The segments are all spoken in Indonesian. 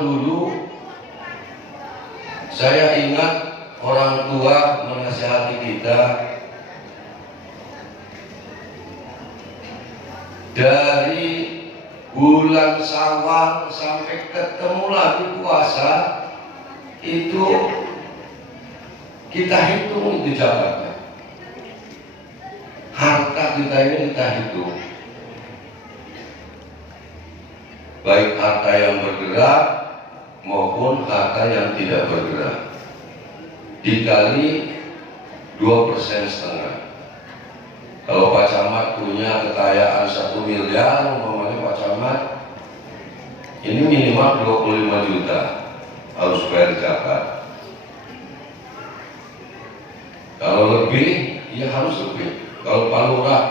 zaman dulu saya ingat orang tua menasihati kita dari bulan Syawal sampai ketemu lagi puasa itu kita hitung itu zakatnya. Harta kita ini kita hitung, baik harta yang bergerak maupun harta yang tidak bergerak, dikali 2,5%. Kalau Pak Camat punya kekayaan 1 miliar, umpamanya Pak Camat ini minimal 25 juta harus bayar zakat. Kalau lebih, ya harus lebih. Kalau Pak Lurah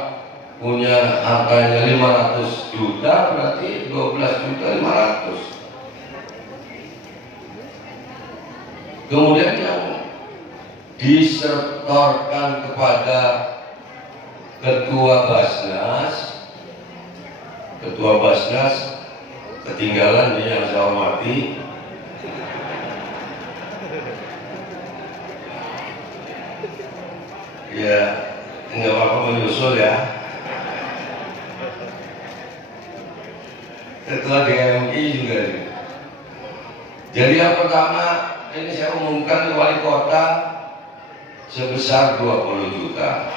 punya hartanya 500 juta, berarti 12.500.000. Kemudian yang disetorkan kepada Ketua Basnas ketinggalan nih yang saya hormati. Ya, nggak apa-apa menyusul ya. Ketua DMI juga nih. Jadi yang pertama ini saya umumkan wali kota sebesar 20 juta.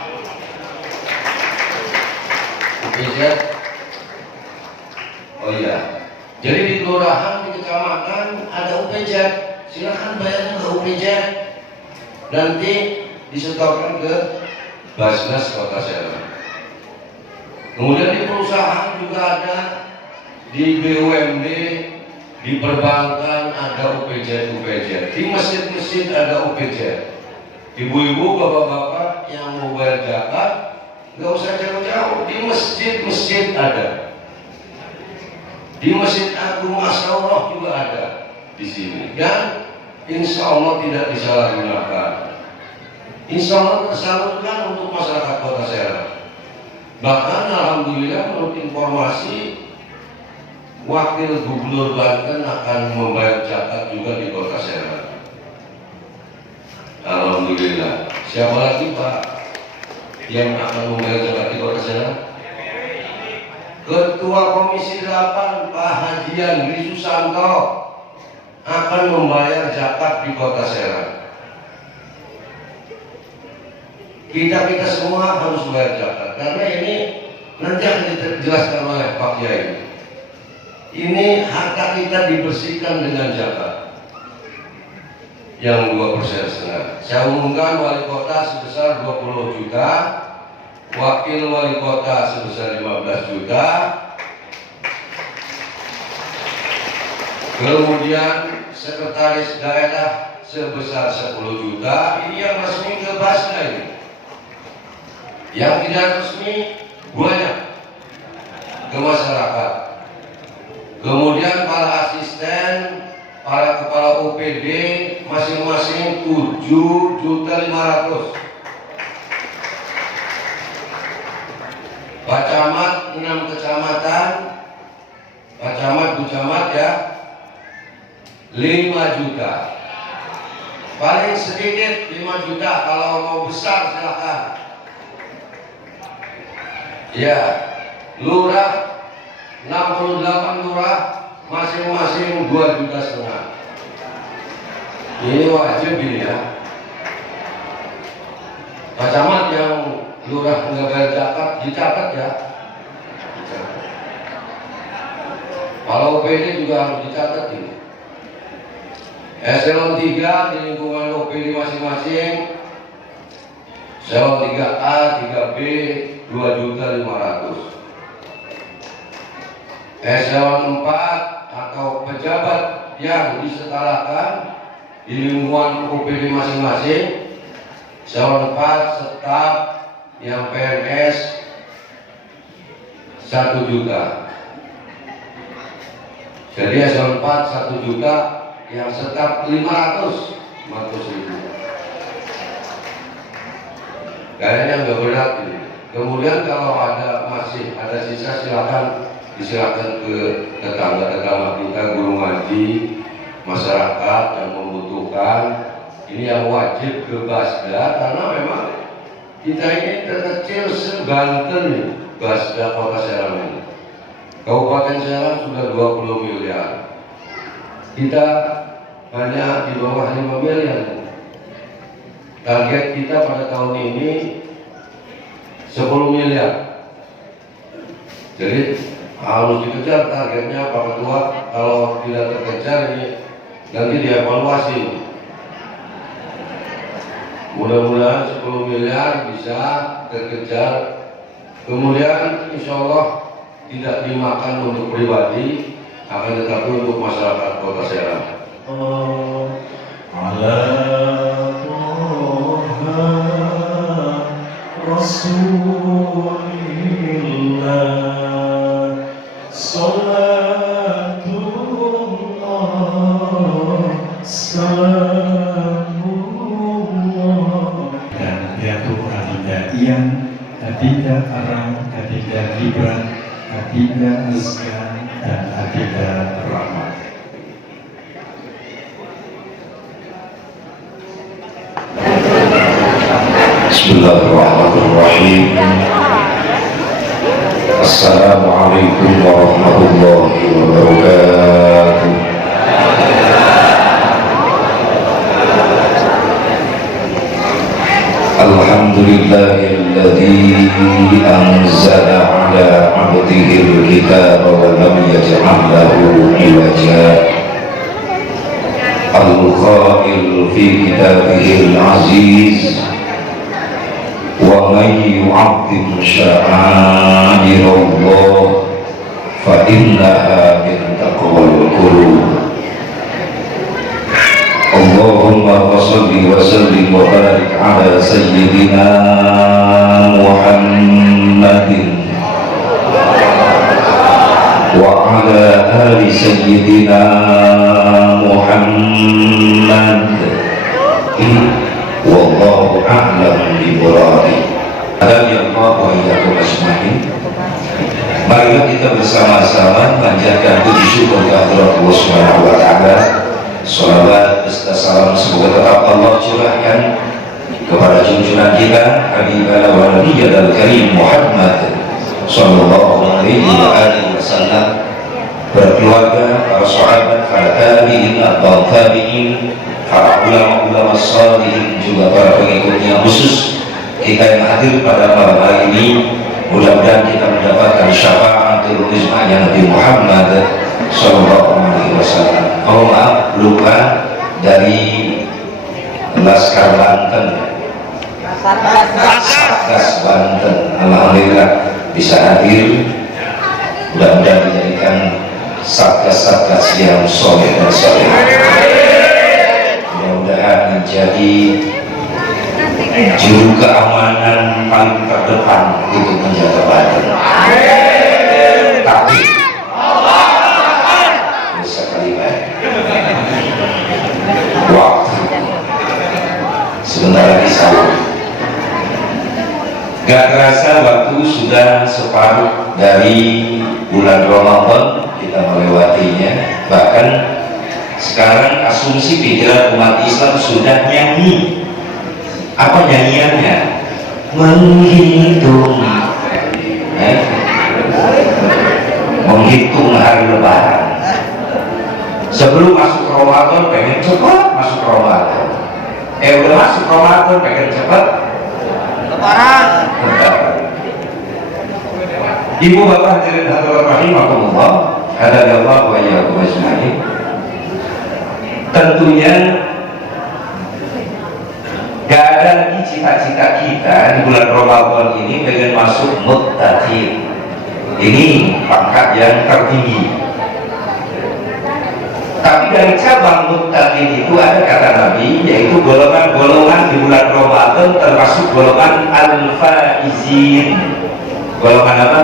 UPZ, oh iya, jadi di kelurahan, di kecamatan ada UPZ, silahkan bayarnya ke UPZ, nanti disetorkan ke Basnas Kota Serang. Kemudian di perusahaan juga ada, di BUMD, di perbankan ada UPZ, di masjid-masjid ada UPZ. Ibu-ibu, bapak-bapak yang mau bayar zakat, nggak usah jauh-jauh, di masjid-masjid ada, di Masjid Agung Masya juga ada di sini, dan insya Allah tidak disalahgunakan. Insya Allah tersalurkan untuk masyarakat Kota Serang. Bahkan alhamdulillah menurut informasi Wakil Gubernur Banten akan membayar zakat juga di Kota Serang. Alhamdulillah. Siapa lagi Pak yang akan membayar zakat di Kota Serang? Ketua Komisi 8 Pak Haji Andri Susanto akan membayar zakat di Kota Serang. Kita semua harus bayar zakat karena ini nanti akan dijelaskan oleh Pak Kiai. Ini harta kita dibersihkan dengan zakat yang 2,5%. Saya umumkan wali kota sebesar 20 juta, wakil wali kota sebesar 15 juta, kemudian sekretaris daerah sebesar 10 juta. Ini yang resmi ke Basna ini. Yang tidak resmi banyak ke masyarakat. Kemudian para asisten, para kepala OPD masing-masing 7.500.000. Pak Camat 6 kecamatan, Pak Camat, Bu Camat ya 5 juta. Paling sedikit 5 juta, kalau mau besar silakan. Ya, lurah 68 lurah masing-masing 2,5 juta. Ini wajib ini ya. Pak Camat yang lurah nggak bayar zakat dicatat ya. Kalau OPD juga harus dicatat ini. Eselon 3 di lingkungan OPD masing-masing. Eselon 3A, 3B 2.500.000. Eselon 4 atau pejabat yang disetarakan di lingkungan OPD masing-masing. Eselon 4 staf yang PNS 1 juta. Jadi eselon 4 1 juta, yang staf 500.000. Kayaknya nggak berat ini. Kemudian kalau masih ada sisa silakan diserahkan ke tetangga-tetangga kita, guru ngaji, masyarakat yang membutuhkan. Ini yang wajib ke Basda, karena memang kita ini terkecil se-Banten, Basda Kota Serang ini. Kabupaten Serang sudah 20 miliar. Kita hanya di bawah 5 miliar. Target kita pada tahun ini 10 miliar. Jadi harus dikejar targetnya Pak Ketua. Kalau tidak terkejar ini nanti dievaluasi. Mudah-mudahan 10 miliar bisa terkejar. Kemudian insya Allah tidak dimakan untuk pribadi, akan tetapi untuk masyarakat Kota Serang. Adinda Aram, Adinda Gibran, Adinda Azkan, dan Adinda Rahmat. Bismillahirrahmanirrahim. Assalamualaikum warahmatullahi wabarakatuh. Alhamdulillahilladzi anzala ala 'abdihil kitaba wa lam yaj'al lahu iwaja. Al-qail fi kitabihil aziz wa man yu'azzim sya'airallah fa innaha min taqwal qulub. Allahumma salli wa sallim wa barik ala sayyidina Muhammadin wa ala ali sayyidina Muhammad. Wallahu a'lam bimuradi. Hadallahu wa iyyakum ajma'in. Marilah kita bersama-sama panjatkan puji syukur kehadirat Allah Subhanahu wa taala. Salawat beserta salam semoga tetap Allah curahkan kepada junjungan kita Habibana wa Nabiyyana al-Karim Muhammad sallallahu alaihi wa alihi wasallam, berkeluarga, para sahabat, para tabi'in, atba'ut tabi'in, para ulama-ulama shalihin, juga para pengikutnya, khusus kita yang hadir pada malam hari ini. Mudah-mudahan kita mendapatkan syafaatul uzma Nabi Muhammad sallallahu alaihi wasallam. Oh maaf, lupa dari Laskar Banten, Satgas Banten, alhamdulillah bisa hadir. Mudah-mudahan dijadikan satgas-satgas yang soleh dan soleh. Mudah-mudahan menjadi juru keamanan paling terdepan untuk menjaga Banten. Tapi sekali baik. Waktu sebentar lagi sahur. Gak terasa waktu sudah separuh dari bulan Ramadan kita melewatinya. Bahkan sekarang asumsi pikiran umat Islam sudah nyanyi. Apa nyanyiannya? Menghitung hari Lebaran. Sebelum masuk Ramadan pengen cepat masuk Ramadan. Udah masuk Ramadan pengen cepat Lebaran. Ibu bapak hadirin hadirat rahimakumullah, hadallahu wa iyyakum ajma'in. Tentunya gak ada lagi cita-cita kita di bulan Ramadan ini dengan masuk muttaqin. Ini pangkat yang tertinggi. Tapi dari cabang muttaqin itu ada kata Nabi, yaitu golongan-golongan di bulan Ramadan termasuk golongan al-faizin. Golongan apa?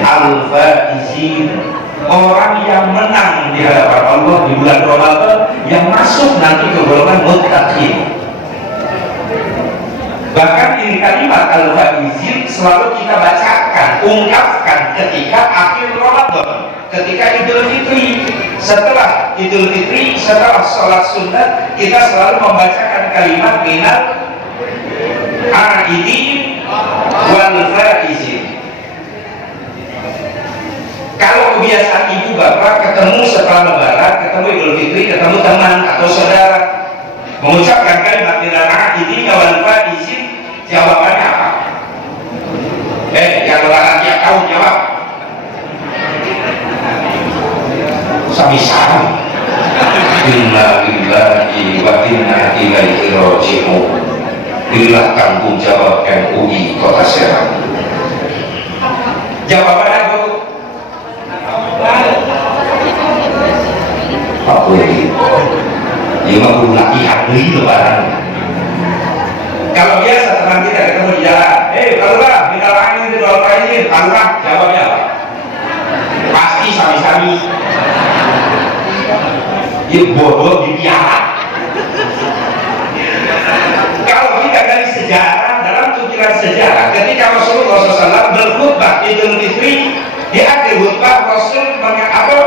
Al-faizin. Orang yang menang di hadapan Allah di bulan Ramadan, yang masuk nanti ke golongan muttaqin. Bahkan ini kalimat al-faizin selalu kita bacakan, ungkapkan ketika ketika Idul Fitri. Setelah Idul Fitri, setelah sholat sunat, kita selalu membacakan kalimat minal aidin wal faizin. Kalau kebiasaan ibu bapak ketemu setelah lebaran, ketemu Idul Fitri, ketemu teman atau saudara, mengucapkan kalimat minal aidin wal faizin, jawabannya apa? Yang lebaran tiap tahun jawab. Sami-sami. Inna lillahi wa inna ilaihi raji'un. Inilah tanggung jawab MUI Kota Serang. Jawabannya apa? Apa ini? Dia mah belum latihan beli lebaran. Kalau biasa teman kita ketemu di jalan, kalau lah minal angin itu wal faizin, kalau lah jawabnya apa? Pasti sami-sami. Dia bodoh di piara. Kalau kita dari sejarah, dalam tukiran sejarah, ketika Rasulullah SAW berkhutbah Idul Fitri, di akhir khutbah Rasul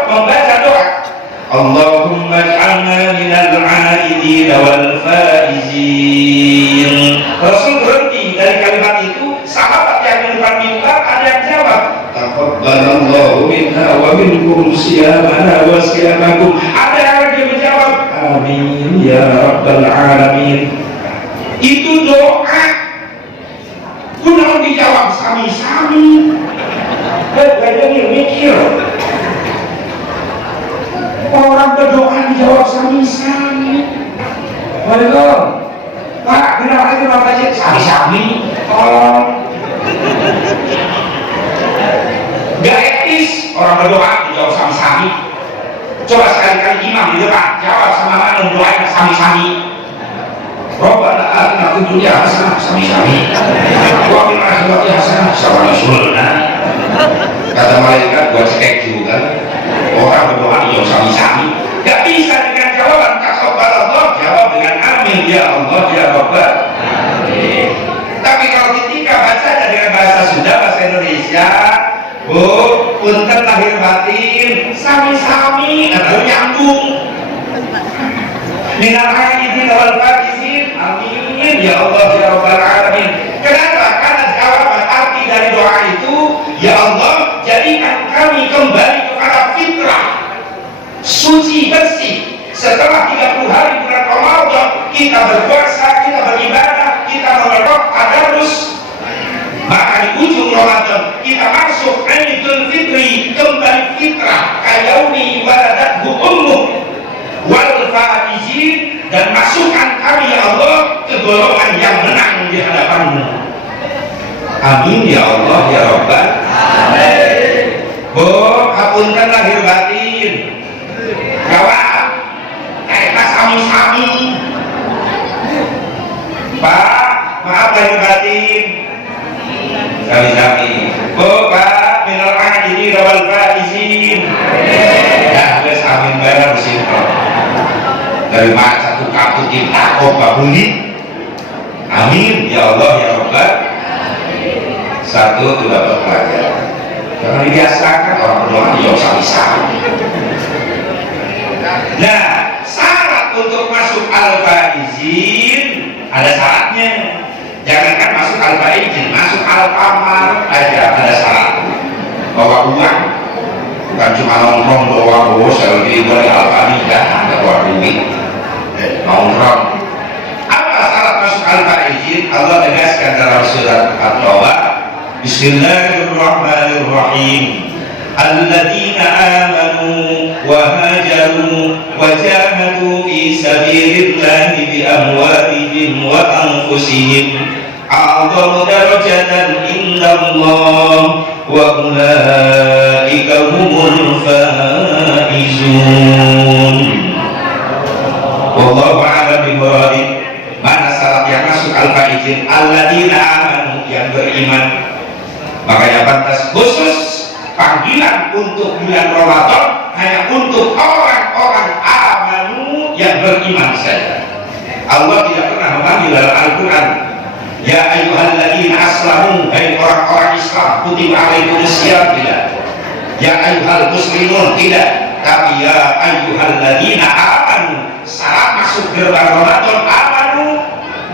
membaca doa, Allahumma ij'alna minal 'aidin wal faizin. Rasul berhenti dari kalimat itu. Sahabat yang di depan mimbar ada yang jawab, taqabbalallahu minna wa minkum siyamana wa siyamakum. Ada yang lagi menjawab, amin ya rabbal alamin. Itu doa. Kunaon dijawab sami-sami. Banyak mikir. Orang berdoa dijawab sami-sami. Waduh, Pak, kenapa itu Bapak cek sami-sami? Tolong. Gak etis orang berdoa dijawab sami-sami. Coba sekali-kali imam di depan jawab sama mana doanya sami-sami. Rabbana atina fid dunya hasanah sami-sami. Wa fil akhirati hasanah sama-sama. Kata malaikat buat cek juga. Orang berdoa dijawab sami-sami. Gak bisa dengan jawaban taqabbalallah, jawab dengan amin ya Allah ya Rabbal alamin. Tapi kalau ketika bacanya dengan bahasa Sunda, bahasa Indonesia, punten lahir batin sami-sami atau nyambung. Minal aidin wal faizin, amin ya Allah ya Rabbal alamin. Kenapa? Karena jawaban arti dari doa itu, ya Allah jadikan kami kembali kepada fitrah suci bersih. Setelah 30 hari bulan Ramadan, kita berpuasa, kita beribadah, kita mengerok tadarus. Maka di ujung Ramadan kita masuk Idul Fitri, kembali fitrah kayaumi waladathu ummuh wal faizin, dan masukkan kami ya Allah ke golongan yang menang di hadapanmu. Amin ya Allah ya Rabbal alamin. Hapunten lahir batin. Jawab kayak sami-sami. Pak, maaf lahir batin sami-sami. Pak, minal aidin wal faizin. Ya, wes amin bayar bersimpel. Dari mana satu kartu kita kok gak beli? Amin ya Allah ya Rabbal. Satu tidak berpelajar. Karena dibiasakan orang berdoa dijawab sami-sami. Nah, syarat untuk masuk al-faizin ada syaratnya. Jangankan masuk al-faizin, masuk al-qamar aja ada syarat. Bawa uang, bukan cuma nongkrong doang, saya lebih dari al-faizin, ada bawa duit, nongkrong. Apa syarat masuk al-faizin? Allah tegaskan dalam surat At-Taubah, Bismillahirrahmanirrahim. Alladzina amanu wa hajaru wa jahadu fi sabilillahi bi amwalihim wa anfusihim a'zamu darajatan indallah wa ulaika humul faizun. Wallahu a'lam bimurad. Mana syarat yang masuk al-faizin? Alladzina amanu, yang beriman. Makanya pantas khusus panggilan untuk bulan Ramadan hanya untuk orang-orang amanu yang beriman saja. Allah tidak pernah memanggil dalam Al-Quran, ya ayyuhalladzina aslamu, hai orang-orang Islam, kutiba alaikumus syiyam, tidak. ya ayyuhal muslimun, tidak, tapi ya ayyuhal ladina amanu. Syarat masuk gerbang Ramadan amanu,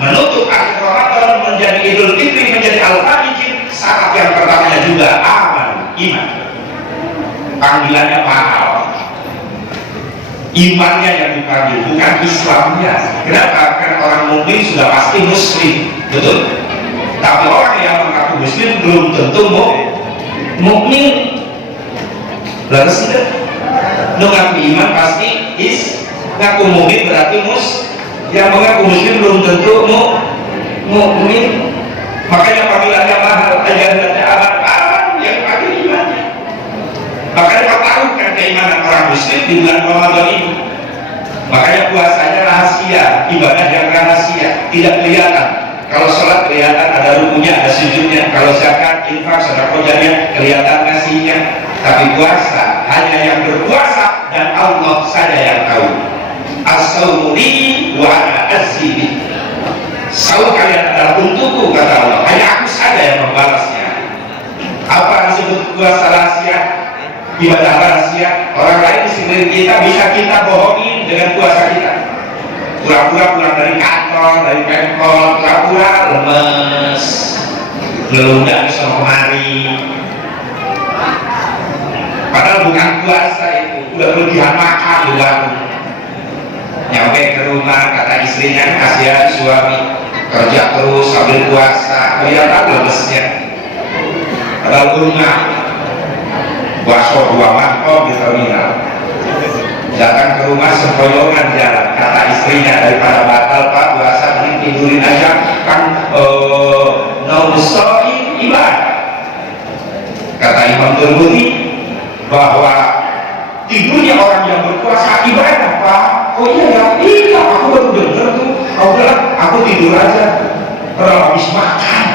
menutup akhir Ramadan menjadi Idul Fitri, menjadi Al-Fajr. Syarat yang pertamanya juga amanu, iman. Panggilannya mahal, imannya yang dipanggil, bukan Islamnya. Kenapa? Karena orang mukmin sudah pasti muslim, betul. Tapi orang yang mengaku muslim belum tentu mukmin. Lalu sudah mengaku iman pasti ngaku mukmin berarti yang mengaku muslim belum tentu mukmin. Makanya panggilannya mahal, ajarannya aman yang panggil imannya. Makanya pertaruhkan keimanan orang muslim di bulan Ramadan ini. Makanya puasanya rahasia, ibadah yang rahasia, tidak kelihatan. Kalau sholat kelihatan ada rukunya, ada sujudnya. Kalau zakat, infak, sedekah jariyah kelihatan ngasihnya. Tapi puasa hanya yang berpuasa dan Allah saja yang tahu. As-sawmu li wa ana azzi. Saum kalian adalah untukku, kata Allah. Hanya aku saja yang membalasnya. Apa yang disebut puasa rahasia? Ibadah rahasia. Orang lain di sekeliling kita bisa kita bohongin dengan puasa kita. Pura-pura pulang dari kantor, dari pemkot, pura-pura lemes, ngelundak sama kemari. Padahal bukan puasa itu, udah kelebihan makan di warung. Nyampe ke rumah, kata istrinya, kasihan suami kerja terus sambil puasa, kelihatan lemesnya. Padahal ke rumah bakso 2 mangkok di terminal. Datang ke rumah sempoyongan jalan, kata istrinya, daripada batal Pak puasa mending tidurin aja, kan nausoi ibadah. Kata Imam Tirmidzi bahwa tidurnya orang yang berpuasa ibadah Pak. Oh iya ya, iya aku baru denger tuh. Kau bilang aku tidur aja, kalau habis makan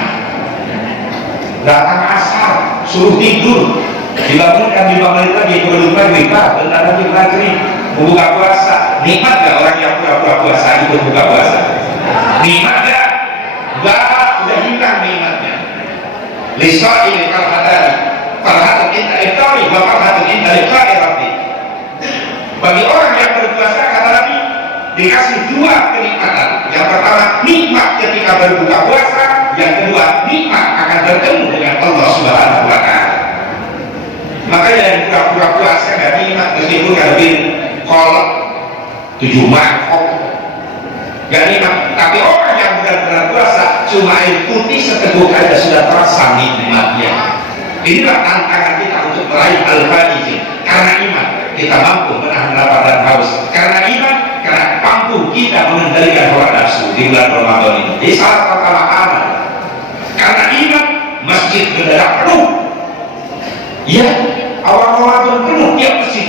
datang asar suruh tidur, dibangunkan 5 menit lagi belum maghrib Pak, bentar lagi maghrib membuka puasa. Nikmat gak orang yang pura-pura puasa ikut buka puasa? Nikmat gak? Udah hilang nikmatnya. Lisa'il farhatani, farhatun inda iftari wa farhatun inda liqa'i rabbi. Bagi orang yang berpuasa, kata Nabi, dikasih 2 kenikmatan. Yang pertama, nikmat ketika berbuka puasa. Yang kedua, nikmat akan bertemu dengan Allah Subhanahu wa Ta'ala. Makanya yang pura-pura puasa gak nikmat, meskipun ngadepin kolak 7 mangkok gak nikmat. Tapi orang yang benar-benar puasa cuma air putih seteguk aja sudah terasa nikmatnya. Inilah tantangan kita untuk meraih al-fajr. Karena iman kita mampu menahan lapar dan haus. Karena iman, karena mampu kita mengendalikan hawa nafsu di bulan Ramadan ini. Jadi salah pertama aman. Karena iman, masjid mendadak penuh. Ya, awal Ramadan penuh tiap masjid.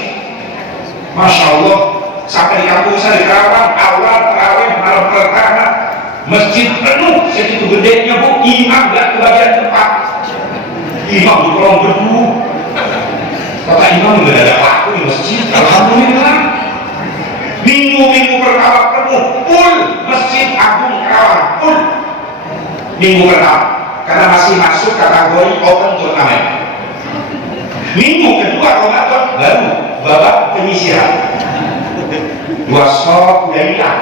Masya Allah, sampai di kampung saya di Karawang, awal terawih malam pertama masjid penuh segitu gedenya Bu, imam gak kebagian tempat. Imam di kolong berdua. Kata imam gak ada aku di masjid. Alhamdulillah. Minggu-minggu pertama penuh full masjid Agung Karawang full. Minggu pertama karena masih masuk kategori open turnamen. Minggu kedua Ramadan baru babak penyisihan. 2 shot udah hilang,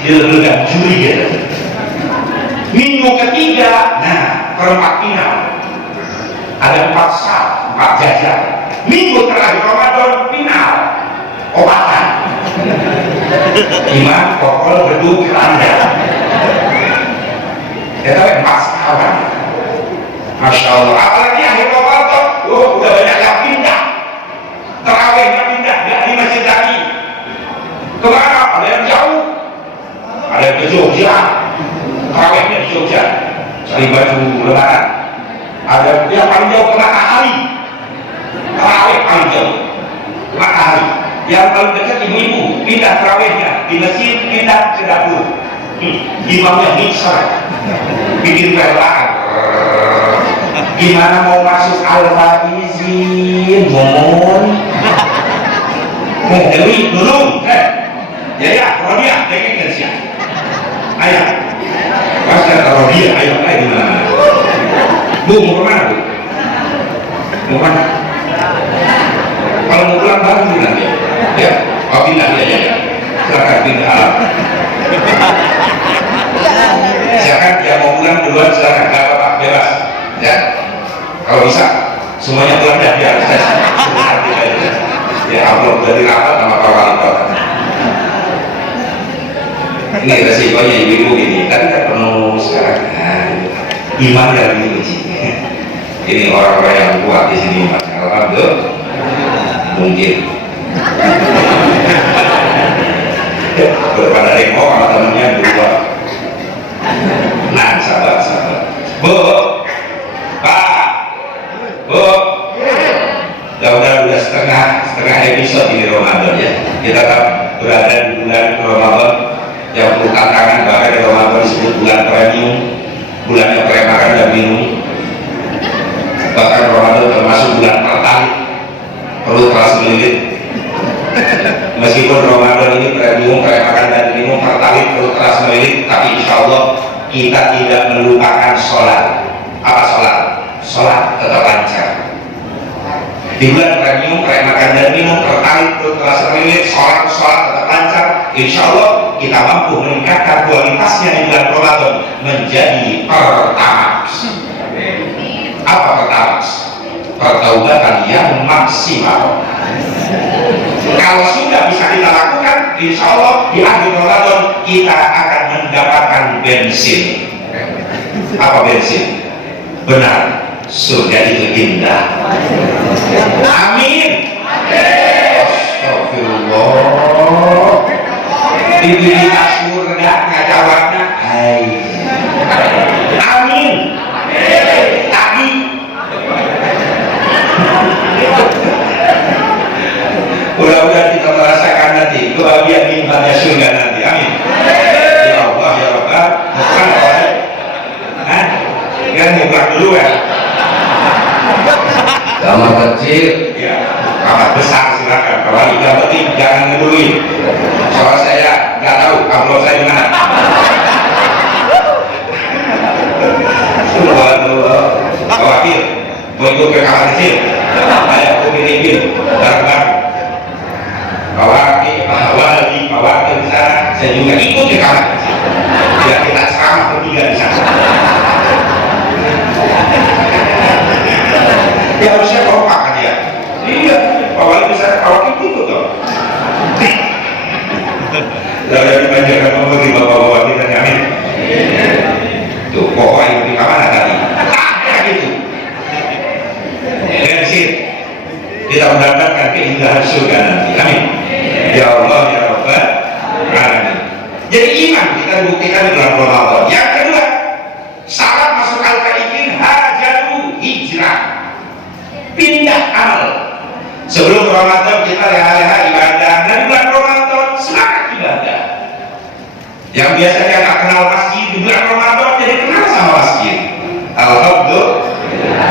gila-gila juri gitu. Minggu ketiga, nah perempat final ada 4 shot, 4 jajan. Minggu terakhir Ramadan final obatan. Imam kokol beduk Anda. Ya tahu 4 kawan. Masya Allah. Apalagi akhir Ramadan, udah banyak yang pindah. Terawihnya pindah, nggak di masjid lagi. Kemana? Ada yang jauh, ada yang ke Jogja, terawihnya di Jogja, cari baju lebaran. Ada yang paling jauh ke Matahari, terawih paling jauh ke Matahari. Yang paling dekat ibu-ibu, pindah terawihnya di masjid, pindah ke dapur. Imamnya mixer, bikin pelan. Gimana mau masuk al-fajr, mohon. Dewi belum, ya, Rodia, dengar siap. Ayah, pas kata Rodia, ayo, gimana? Bu, mau kemana Bu? Mau kemana? bareng nanti ya. Oh pindah ya. Silakan pindah. Silakan yang mau pulang duluan silakan, nggak apa-apa, bebas ya. Kalau bisa semuanya pulang dan biar ya upload dari rapat sama Pak Wali Kota. Ini resikonya ibu-ibu gini, kan kita penuh sekarang. Iman yang diuji. Ini orang-orang yang kuat di sini, Mas. Alhamdulillah. Mungkin. Daripada demo sama temennya dua. Nah, sabar. Bu, Pak, Bu. Udah setengah episode ini Ramadan ya. Kita berada di bulan Ramadan yang penuh tantangan, bahkan di Ramadan disebut bulan premium, bulan yang makan dan minum. Bahkan Ramadan termasuk bulan tertarik, perlu kelas melilit. Meskipun Ramadan ini premium, makan dan minum, tertarik, perlu kelas melilit, tapi insya Allah kita tidak melupakan sholat. Apa sholat? Sholat tetap lancar. Di bulan premium, makan dan minum, tertarik, perlu kelas melilit, sholat tetap lancar. Insya Allah kita mampu meningkatkan kualitasnya di bulan Ramadan menjadi pertamax. Apa pertamax? Pertaubatan yang maksimal. Kalau sudah bisa kita lakukan, insya Allah di akhir Ramadan kita akan mendapatkan bensin. Apa bensin? Benar, surga itu indah. Amin. Astagfirullah. Diberita surga nggak jawabnya. Hai. Amin. Tadi. Mudah-mudahan kita merasakan nanti kebahagiaan nikmatnya surga nanti. Amin. Ya Allah ya Rabbal. Bukan apa? Hah? Kan mutlak dulu ya. Kamar kecil. Ya. Kamar besar silakan. Kalau yang penting jangan ngeduluin. Soal saya nggak tahu kalau saya di mana. Subhanallah. Khawatir. Mau ikut ke kamar kecil. Ayo aku pilih bareng-bareng. Pak Wali di sana, saya juga ikut ke kamar kecil. Biar kita sama bertiga di sana. Ya harusnya kompak kan ya. Iya, Pak Wali di sana, Pak Wali ikut dong. Lalu dipanjangkan memberi bapak-bapak kita nyamin. Tuh, pokoknya ikut di kamar tadi. Kayak gitu. Bensin. Kita mendapatkan keindahan surga nanti. Amin. Ya Allah ya Rabbal Alamin. Jadi iman kita buktikan di bulan Ramadan. Yang kedua, syarat masuk al-faiqin hajatu hijrah. Pindah amal. Sebelum Ramadan kita leha-leha ibadah, dan bulan Ramadan semangat ibadah. Yang biasanya tak kenal masjid di bulan Ramadan jadi kenal sama masjid. Alhamdulillah.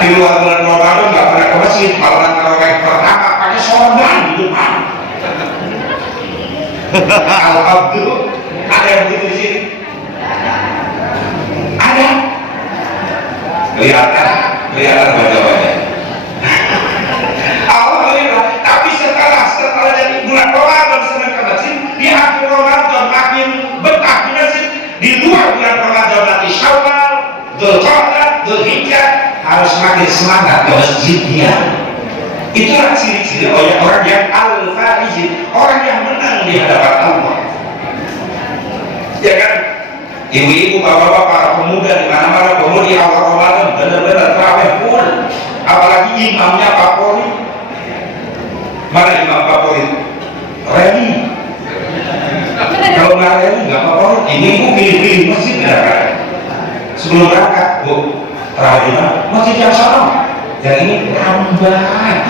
Di luar bulan Ramadan nggak pernah ke masjid, malah tarawih pertama pakai sorban di depan. Alhamdulillah. Ada yang begitu di sini? Ada. Kelihatan wajah-wajah. Alhamdulillah. Tapi setelah jadi bulan Ramadan senang ke masjid, di akhir Ramadan makin betah di masjid. Di luar bulan Ramadan nanti Syawal, Dzulqa'dah, Dzulhijjah harus makin semangat ke masjidnya. Itulah ciri-ciri orang yang al-faizin, orang yang menang di hadapan Allah. Ya kan? Ibu-ibu, bapak-bapak, para pemuda di mana-mana pemudi awal Ramadan benar-benar tarawih full. Apalagi imamnya favorit. Mana imam favorit? Ready. Kalau nggak ready nggak favorit. Ibu-ibu pilih-pilih masjid kan? Sebelum berangkat, Bu, tarawih masjid yang sama. Yang ini lambat.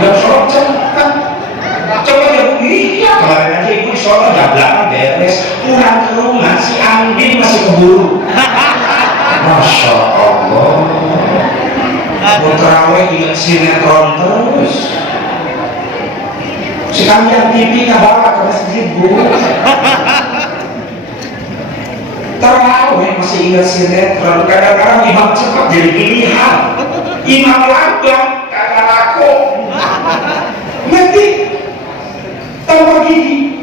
Yang sholat cepat. Cepat ya Bu. Iya, kemarin aja ibu sholat jam 8 beres. Pulang ke rumah si Andin masih keburu. Masya Allah. Mau terawih ingat sinetron terus. Sekalian TV-nya bawa ke masjid Bu. Terawih masih ingat sinetron. Kadang-kadang imam cepat jadi pilihan. Imam lambat karena laku. Nanti tanpa gigi.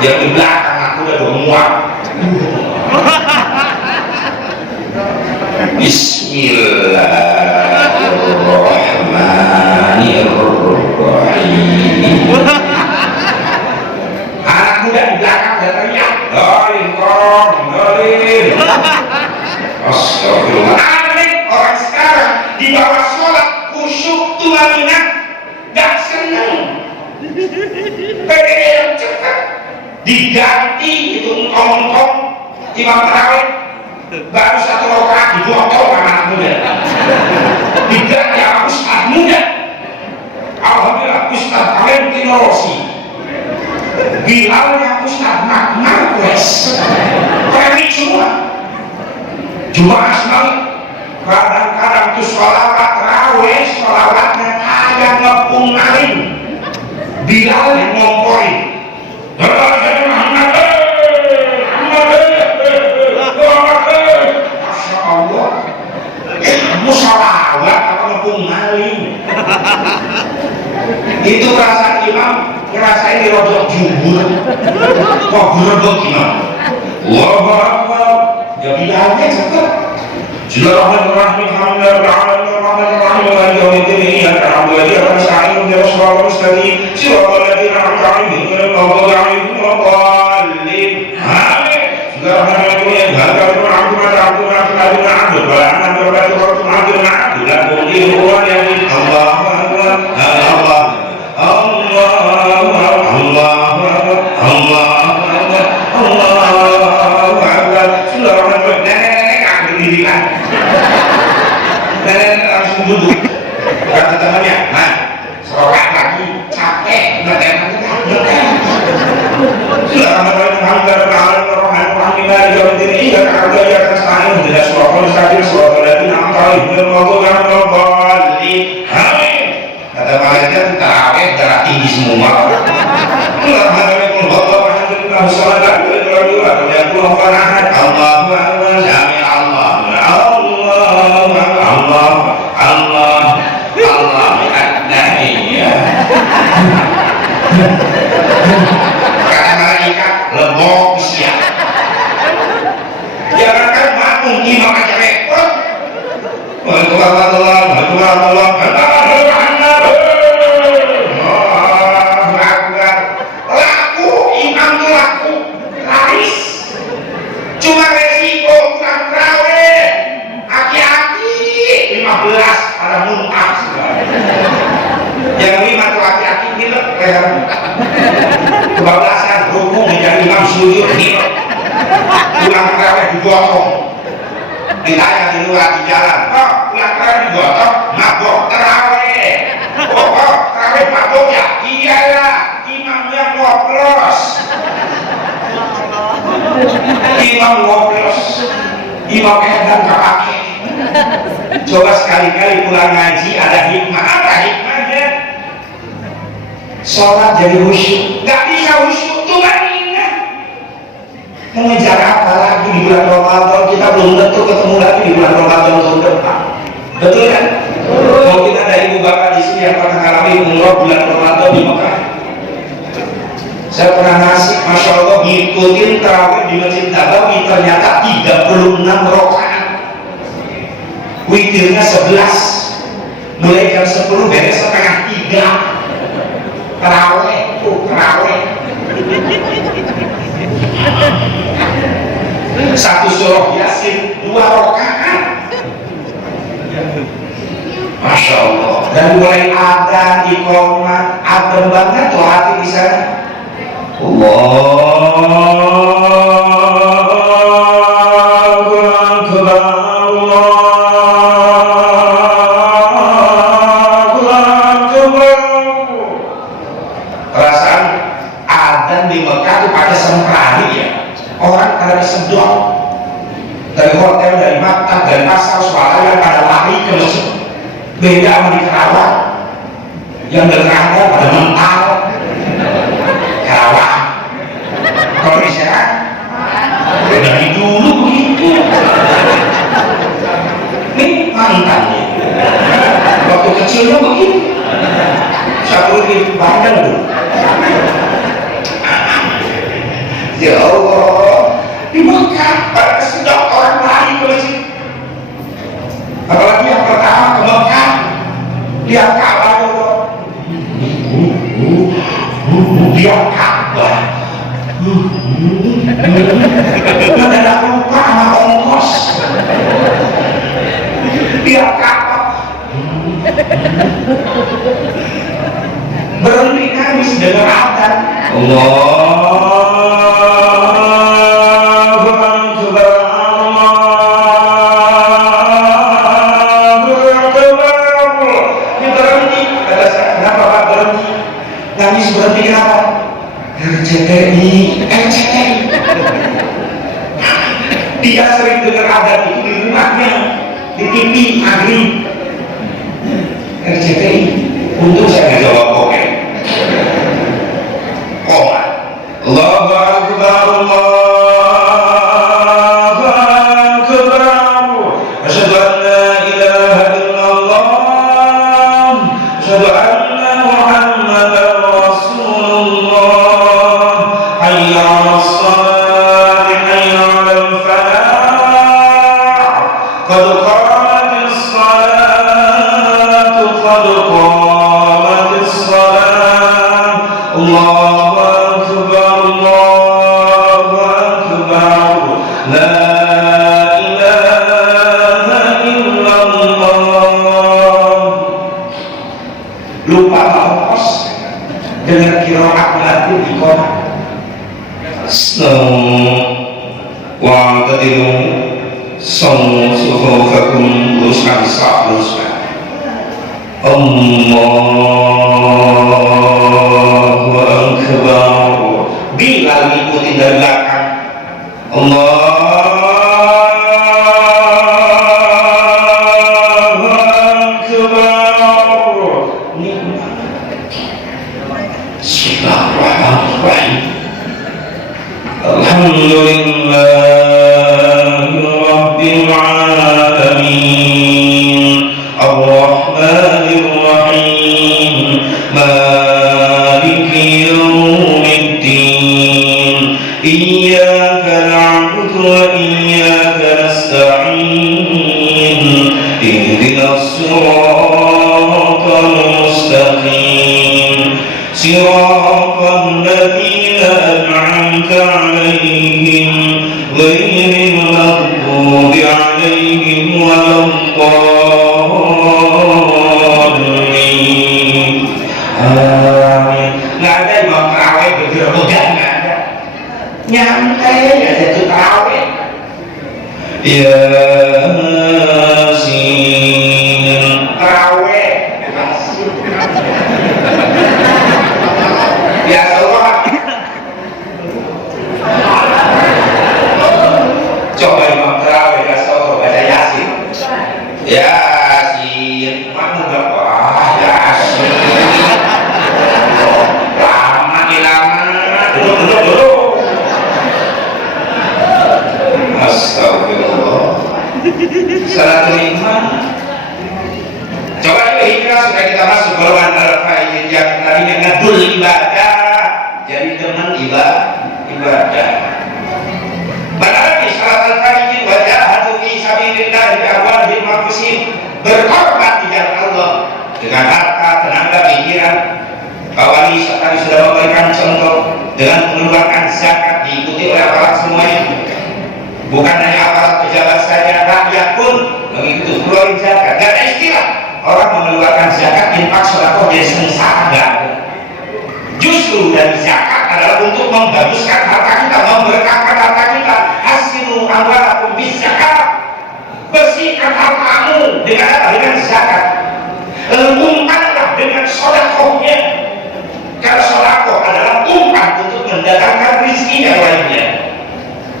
Yang di belakang aku udah muak. Bismillahirrahmanirrahim. Anak muda di belakang udah teriak, dolin kong, dolin. Astagfirullah. Aneh orang sekarang di bawah sholat khusyuk tumaninah gak seneng. Pengen yang cepat diganti itu engkong-engkong imam tarawih baru 1 rakaat dibotol anak muda, diganti sama ustaz muda. Alhamdulillah Ustaz Valentino Rossi, Bilalnya Ustaz Marquez, kami semua Jumat semangat. Kadang-kadang tuh sholawat raweh, sholawatnya kayak ngepung maling. Bilal yang ngomporin, Masya Allah, kamu sholawat apa ngepung maling? Itu rasa imam ngerasain di rojok jubur, kok gerebek imam. Allahu Akbar, ya Bilalnya cakep. Bismillahirrahmanirrahim. Alhamdulillahirrahmanirrahim. Maliki yaumiddin. Iyyaka na'budu wa iyyaka nasta'in. Ihdinas siratal mustaqim. Siratal ladzina an'amta 'alaihim ghairil maghdubi 'alaihim waladdallin. Amin. Bismillahirrahmanirrahim. Hal ta'lamu ma ta'lamu wa la ta'lamu wa la ta'lamu Allahu Akbar. Allah. Allahu Akbar. Allahu Akbar. Bismillahirrahmanirrahim. Dirikan. Dan langsung duduk. Kata temannya, nah, sholat lagi capek, ngetem. Kata malaikat tarawih darah tinggi semua. Allahu Akbar, jami Allah, kata malaikat lebok siap. Jangankan makmum imam aja repot. Laku imam tuh laku laris. Cuma resiko kurang terawih. Aki-aki 15 ada muntah. Yang 5 tuh aki-aki gila kayak kebablasan rukun menjadi imam sujud gila. Pulang terawih digotong. Ditanya di luar di jalan, kok pulang terawih digotong? Mabok terawih. Oh, terawih mabok ya? Iya ya, imamnya ngoplos. Imam ngoplos, imam edan gak pakai. Coba sekali-kali pulang ngaji ada hikmah. Apa hikmahnya? Sholat jadi khusyuk. Gak bisa khusyuk tuh ingat. Mengejar apa lagi di bulan Ramadan? Kita belum tentu ketemu lagi di bulan Ramadan tahun depan. Betul kan? Mungkin ada ibu bapak di sini yang pernah ngalami umroh bulan Ramadan di Mekah. Saya pernah ngasih, masya Allah, ngikutin tarawih di Masjid Nabawi, ternyata 36 rakaat. Witirnya 11, mulai jam 10 beres setengah 3. Tarawih, tarawih. Satu surah Yasin 2 rakaat. Masya Allah. Dan mulai ada iqamah, adem banget tuh hati di sana. Allahu Akbar, Allahu Akbar. Perasaan adzan di Mekah itu pada semprani ya. Orang pada sedot dari hotel, dari maktab, dari pasar, suara yang pada lari ke masjid. Beda sama di Karawang yang berada pada mental Karawang. Kalau bisa dari dulu begitu. mantannya. Waktu kecilnya begitu. Satu di badan tuh. Ya Allah, di Mekah pada sedang orang lari ke masjid. Apalagi yang pertama ke Mekah, lihat Ka'bah ya Allah. Lihat Ka'bah. Mendadak lupa sama ongkos. Lihat Ka'bah. Berhenti nangis dengar adzan. Allahu Akbar, Allahu Akbar. Ini berhenti. Kata saya, kenapa Pak berhenti? Nangis berhenti kenapa? RCTI, RCTI. Dia sering dengar adzan itu di rumahnya, di TV Agri. RCTI. Untuk saya nggak jawab oke. Koma. Allahu Akbar, Allahu Akbar. Asyhadu an la ilaha illallah. Asyhadu anna Muhammadar Rasulullah. Hayya 'alas shalah, hayya 'alal falah. Qad qamatis shalah, qad qamatis shalah. Allahu Akbar, Allahu Akbar. La ilaha illallah. Lupa ongkos dengan qiraat lagu di kota. Wa'tadilu sawu sufufakum, luruskan saf, luruskan. Allahu Akbar. Bila mengikuti dari belakang. Allahu Akbar. Bismillahirrahmanirrahim. Alhamdulillahi Rabbil Alamin, Ar-Rahmanir Rahim, Maliki Yawmiddin. Iyyaka na'budu wa iyyaka nasta'in. Ihdinas siratal mustaqim. Siratal ladzina an'amta 'alaihim ghairil maghdubi 'alaihim waladdallin. Amin. Nggak ada imam tarawih begitu-begitu, nggak ada. Nyantai aja tuh tarawih. Yasin. Tarawih. Ya Allah. Coba imam tarawih ya soto baca Yasin. Yasin. Mana berapa? Yasin. Lama nih lama. Dulu. Astagfirullah. Salatul iman. Coba yuk hijrah supaya kita masuk golongan al-faizin yang tadinya ngedul ibadah jadi teman ibadah. Mana lagi salat al-faizin wajahatu fi sabilillah bi amwalihim wa anfusihim, berkorban di jalan Allah dengan harta, tenaga, pikiran. Pak Wali tadi sudah memberikan contoh dengan mengeluarkan zakat diikuti oleh aparat semuanya. Bukan hanya aparat pejabat saja, rakyat pun begitu keluarin zakat. Gak ada istilah orang mengeluarkan zakat infak sedekah jadi sengsara, enggak ada. Justru dari zakat adalah untuk membaguskan harta kita, memberkahkan harta kita. Hasinu amwalakum bis zakat. Bersihkan hartamu dengan apa? Dengan zakat. Umpanlah dengan sedekahnya. Karena sedekah adalah umpan untuk mendatangkan rezeki yang lainnya.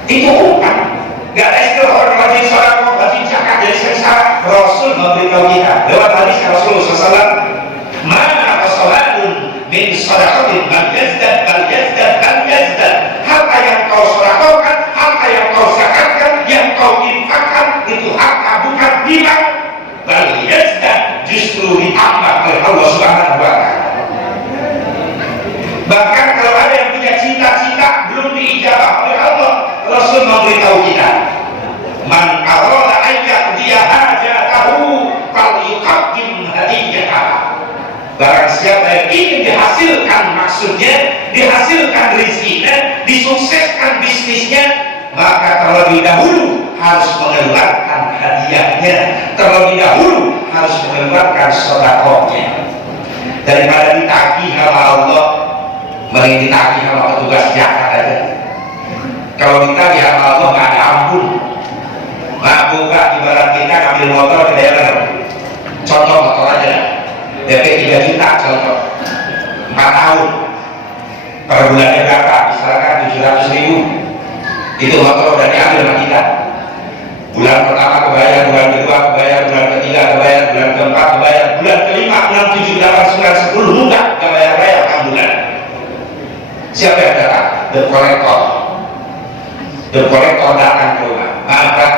Itu umpan. Gak ada istilah orang wajib sedekah, wajib zakat jadi sengsara. Rasul memberitahu kita lewat hadis Rasulullah SAW, mana salatun min sadaqatin bal yazdad. Harta yang kau sedekahkan, harta yang kau zakatkan, yang kau infakkan itu harta bukan riba. bal yazdat, justru ditambah oleh Allah Subhanahu wa taala. Bahkan kalau ada yang punya cita-cita belum diijabah oleh Allah, Rasul memberitahu kita, man arada ayyaqdiya hajatahu falyuqaddim hadiyah. Barang siapa yang ingin dihasilkan maksudnya, dihasilkan rezekinya, disukseskan bisnisnya, maka terlebih dahulu harus mengeluarkan hadiahnya, terlebih dahulu harus mengeluarkan sedekahnya. Daripada ditagih sama Allah, mending ditagih sama petugas zakat aja. Kalau ditagih sama Allah nggak ada ampun. Buka ibarat kita ambil motor ke daerah, contoh motor aja, DP 3 juta contoh, 4 tahun, per bulannya berapa? Misalkan 700.000. Itu motor udah diambil sama kita. Bulan pertama kebayar, bulan kedua kebayar, bulan ketiga kebayar, bulan keempat kebayar, bulan kelima, 6, 7, 8, 9, 10 enggak kebayar-bayar kan bulan. Siapa yang datang? The collector. The collector datang ke rumah. Maka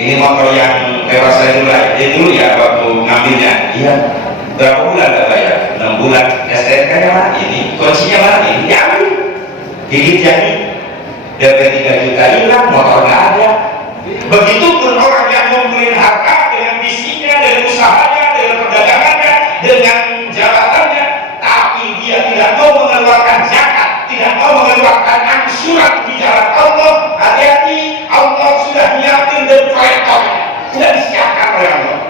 ini motor yang lewat saya dulu ya. Dulu ya waktu ngambilnya. Iya. Berapa bulan gak bayar? 6 bulan. STNK-nya mana? Ini. Kuncinya mana? Ini. Diambil. Gigit jadi. DP 3 juta hilang, motor nggak ada. Begitupun orang yang membeli harta dengan bisnisnya, dengan usahanya, dengan perdagangannya, dengan jabatannya, tapi dia tidak mau mengeluarkan zakat, tidak mau mengeluarkan angsuran di jalan Allah, hati-hati, Allah sudah nyiapin dan kolektornya, sudah disiapkan oleh Allah.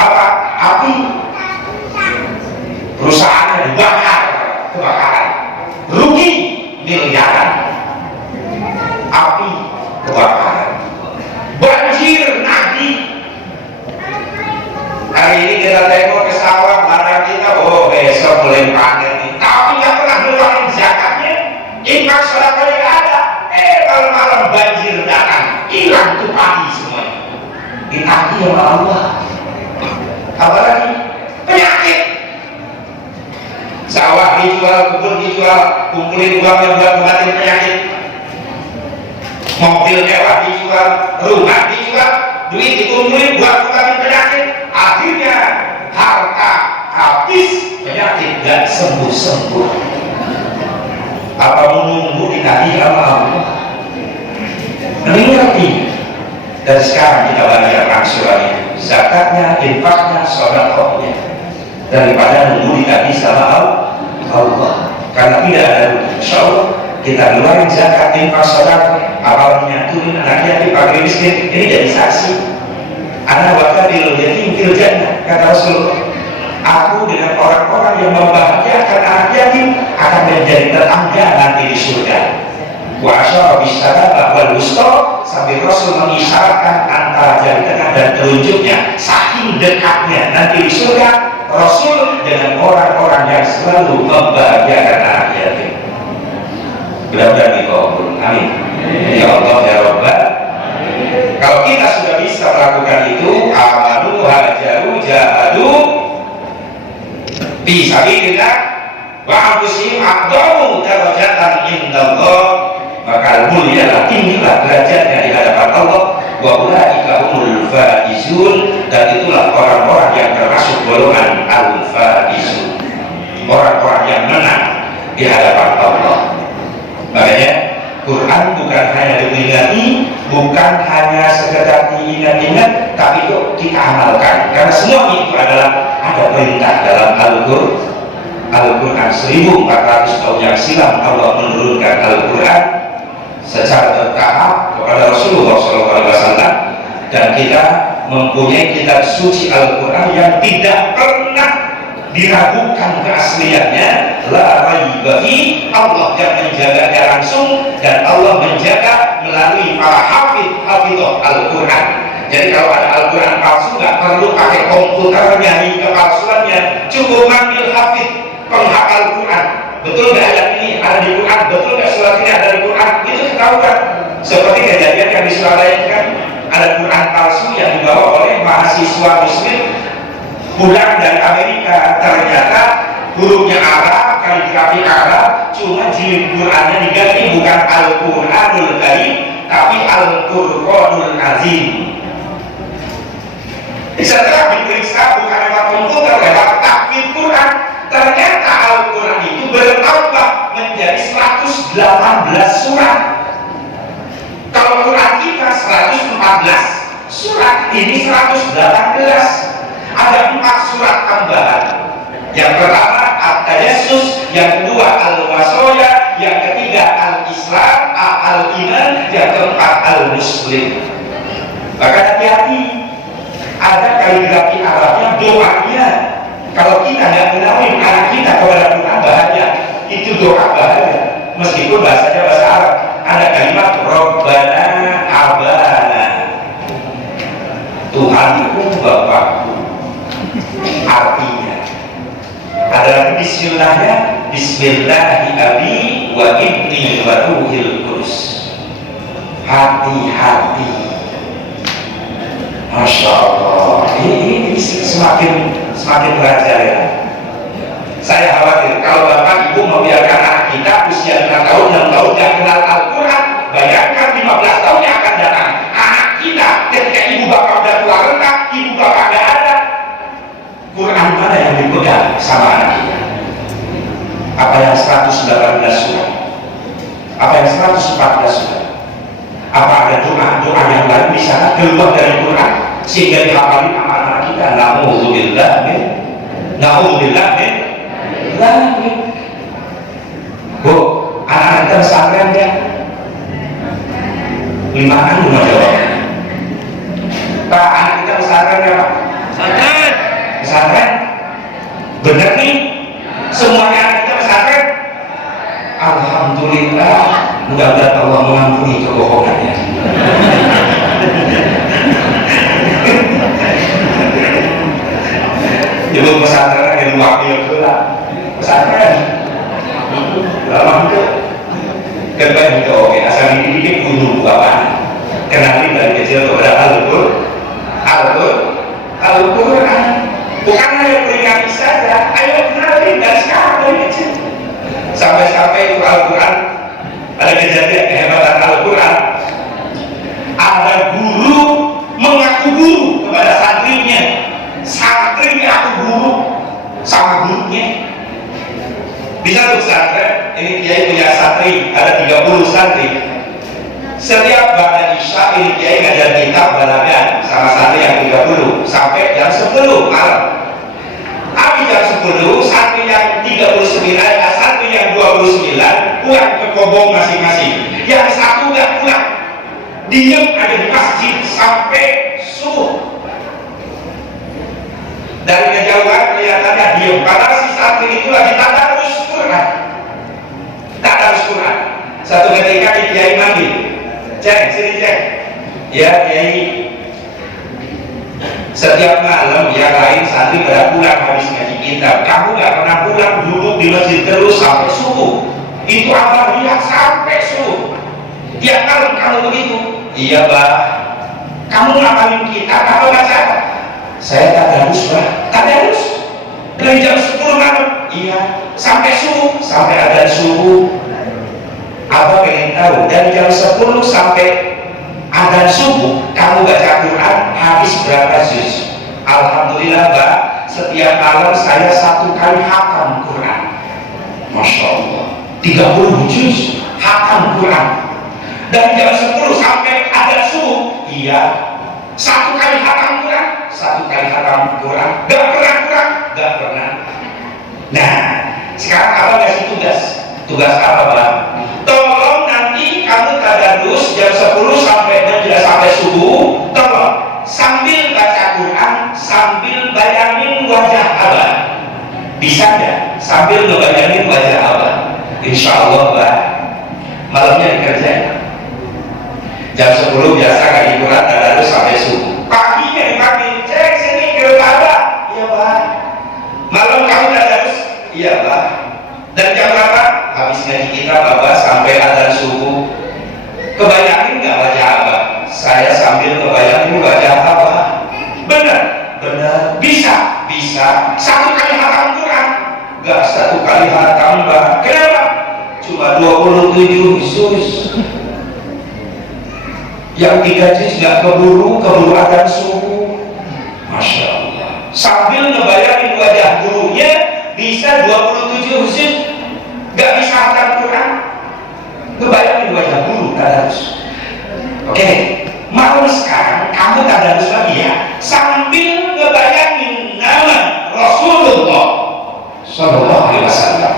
Apa? Api. Perusahaannya dibakar, kebakaran, rugi miliaran. Api, kebakaran, banjir, nagih. Hari ini kita tengok ke sawah barang kita, oh besok mulai panen nih, tapi nggak pernah ngeluarin zakatnya, infak sedekahnya nggak ada. Malam-malam banjir datang, hilang tuh padi semuanya. Ditagih sama Allah. Apalagi penyakit. Sawah dijual, kebun dijual, kumpulin uangnya buat ngobatin penyakit. Mobil mewah dijual, rumah dijual, duit dikumpulin buat ngobatin penyakit. Akhirnya harta habis, penyakit gak sembuh-sembuh. Apa menunggu ditagih sama Allah? Mending ngerti. Dan sekarang kita bayar angsuran itu, zakatnya, infaknya, sedekahnya, daripada nunggu ditagih sama Allah. Karena tidak ada rugi. Insya Allah kita keluarin zakat, infak, sedekah, apalagi nyatuin anak yatim, fakir miskin, ini jadi saksi. Anak wakabil yatim fil jannah, kata Rasulullah. Aku dengan orang-orang yang membahagiakan anak yatim akan menjadi tetangga nanti di surga. Wa asyara bisyarabah wal wusta, sambil Rasul mengisyaratkan antara jari tengah dan telunjuknya, saking dekatnya nanti di surga Rasul dengan orang-orang yang selalu membahagiakan anak yatim. Mudah-mudahan dikabul. Amin. Ya Allah ya Rabbal. Kalau kita sudah bisa melakukan itu, amalu hajaru jahadu fisabilillah wa anfusihim aqdamu darajatan indallah, maka mulialah, tinggilah derajatnya di hadapan Allah. Wa ulaika humul faizun, dan itulah orang-orang yang termasuk golongan al-faizun, orang-orang yang menang di hadapan Allah. Makanya Quran bukan hanya diingati, bukan hanya sekedar diingat-ingat, tapi itu kita amalkan. Karena semua itu adalah ada perintah dalam Al-Quran. 1400 tahun yang silam Allah menurunkan Al-Quran secara bertahap kepada Rasulullah SAW, dan kita mempunyai kitab suci Al-Quran yang tidak pernah diragukan keasliannya. La raiba fi, Allah yang menjaganya langsung, dan Allah menjaga melalui para hafidh Al-Quran. Jadi kalau ada Al-Quran palsu nggak perlu pakai komputer nyari kepalsuannya, cukup manggil hafidh, penghafal Quran. Betul nggak ayat ini ada di Quran? Betul nggak surat ini ada di Quran? Itu ketahuan. Seperti kejadian yang di Surabaya itu kan, ada Quran palsu yang dibawa oleh mahasiswa Muslim pulang dari Amerika. Ternyata hurufnya Arab, kaligrafi Arab, cuma jilid Qurannya diganti, bukan Al-Quranul Karim tapi Al-Qur'anul Azim. Setelah diperiksa bukan lewat komputer, lewat tahfidz Quran, ternyata Al-Quran itu bertambah menjadi 118 surat. Kalau Quran kita 114 surat, ini 118. Ada 4 surat tambahan. Yang pertama At-Tajassus, yang kedua Al-Wasoya, yang ketiga Al-Islam, Al-Iman, yang keempat Al-Muslim. Maka hati-hati, ada kaligrafi Arabnya, doanya. Kalau kita nggak kenalin anak kita kepada Quran, bahaya. Itu doa bahaya. Meskipun bahasanya bahasa Arab, ada kalimat Rabbana Abana, Tuhanku Bapakku. Artinya adalah bismillahnya, Bismillahi abi wa ibni wa ruhil kudus. Hati-hati. Masya Allah, ini semakin merajalela. Saya khawatir kalau bapak ibu membiarkan anak kita usia 5 tahun, 6 tahun tidak kenal Al-Quran, bayangkan 15 tahun yang akan datang. Anak kita ketika ibu bapak sudah tua renta, ibu bapak tidak ada, Quran mana yang dipegang sama anak kita? Apa yang 118 surat? Apa yang 114 surat? Apa ada doa yang lain di sana keluar dari Quran sehingga dihafalin sama anak kita? Na'udzubillah min Bu, anak-anak kita pesantren ya? 5 belum jawab. Pak, anak kita pesantren ya Pak? Pesantren? Bener nih? Semuanya anak kita pesantren? Alhamdulillah, mudah-mudahan Allah mengampuni kebohongannya. Ibu pesantren yang wakil pula pesantren lama itu kemudian itu oke, asal dididik guru bapak kenalin dari kecil kepada Al-Quran. Bukan hanya peringati saja, ayo kenalin dari sekarang dari kecil sampai itu Al-Quran. Ada kejadian kehebatan Al-Quran, ada guru mengaku guru kepada santrinya, santri mengaku guru sama gurunya. Di satu pesantren ini kiai punya santri, ada 30 santri. Setiap pada isya ini kiai ngajar kitab balangan sama santri yang 30 sampai jam 10 malam. Habis jam 10 santri yang 39, santri yang 29 pulang ke kobong masing-masing. Yang satu nggak pulang, diem ada di masjid sampai subuh. Dari kejauhan kelihatannya diem, padahal si santri itu lagi tadarus Quran. Satu ketika di kiai mandi, cek sini cek, ya kiai. Setiap malam yang lain santri pada pulang habis ngaji kitab, kamu nggak pernah pulang, duduk di masjid terus sampai subuh. Itu abah lihat sampai subuh. Tiap malam kamu begitu? Iya bah. Kamu ngapain kitab? Apa baca? Saya tadarus bah. Tadarus dari jam 10 malam. Iya. Sampai subuh, sampai adzan subuh. Abah pengen tahu dari jam 10 sampai adzan subuh kamu baca Quran habis berapa juz? Alhamdulillah bah, setiap malam saya 1 kali hatam Quran. Masya Allah, 30 juz hatam Quran dari jam 10 sampai adzan subuh. Iya, 1 kali hatam Quran, 1 kali hatam Quran, gak pernah kurang, gak pernah. Nah, sekarang abah kasih tugas apa bah? Tolong nanti kamu tadarus jam 10 sampai subuh, tolong sambil baca Quran sambil bayangin wajah abah. Bisa nggak? Sambil ngebayangin wajah abah. Insya Allah bah, malamnya dikerjain. Jam 10 biasa ngaji Quran tadarus sampai subuh. Paginya dipanggil, cek sini ke abah. Iya bah. Malam kamu tadarus? Iya bah. Dan jam berapa? Habis ngaji kitab abah sampai adzan subuh. Kebayangin nggak wajah abah? Saya sambil kebayangin wajah abah. Benar, bisa. 1 kali hatam Quran, nggak 1 kali hatam bah. Kenapa? Cuma 27 juz. Yang 3 juz nggak keburu adzan subuh. Masya sambil ngebayangin wajah gurunya bisa 27 juz, gak bisa hafal Quran, ngebayangin wajah guru tadarus. Oke, mau sekarang kamu tadarus lagi ya, sambil ngebayangin nama Rasulullah Sallallahu Alaihi Wasallam.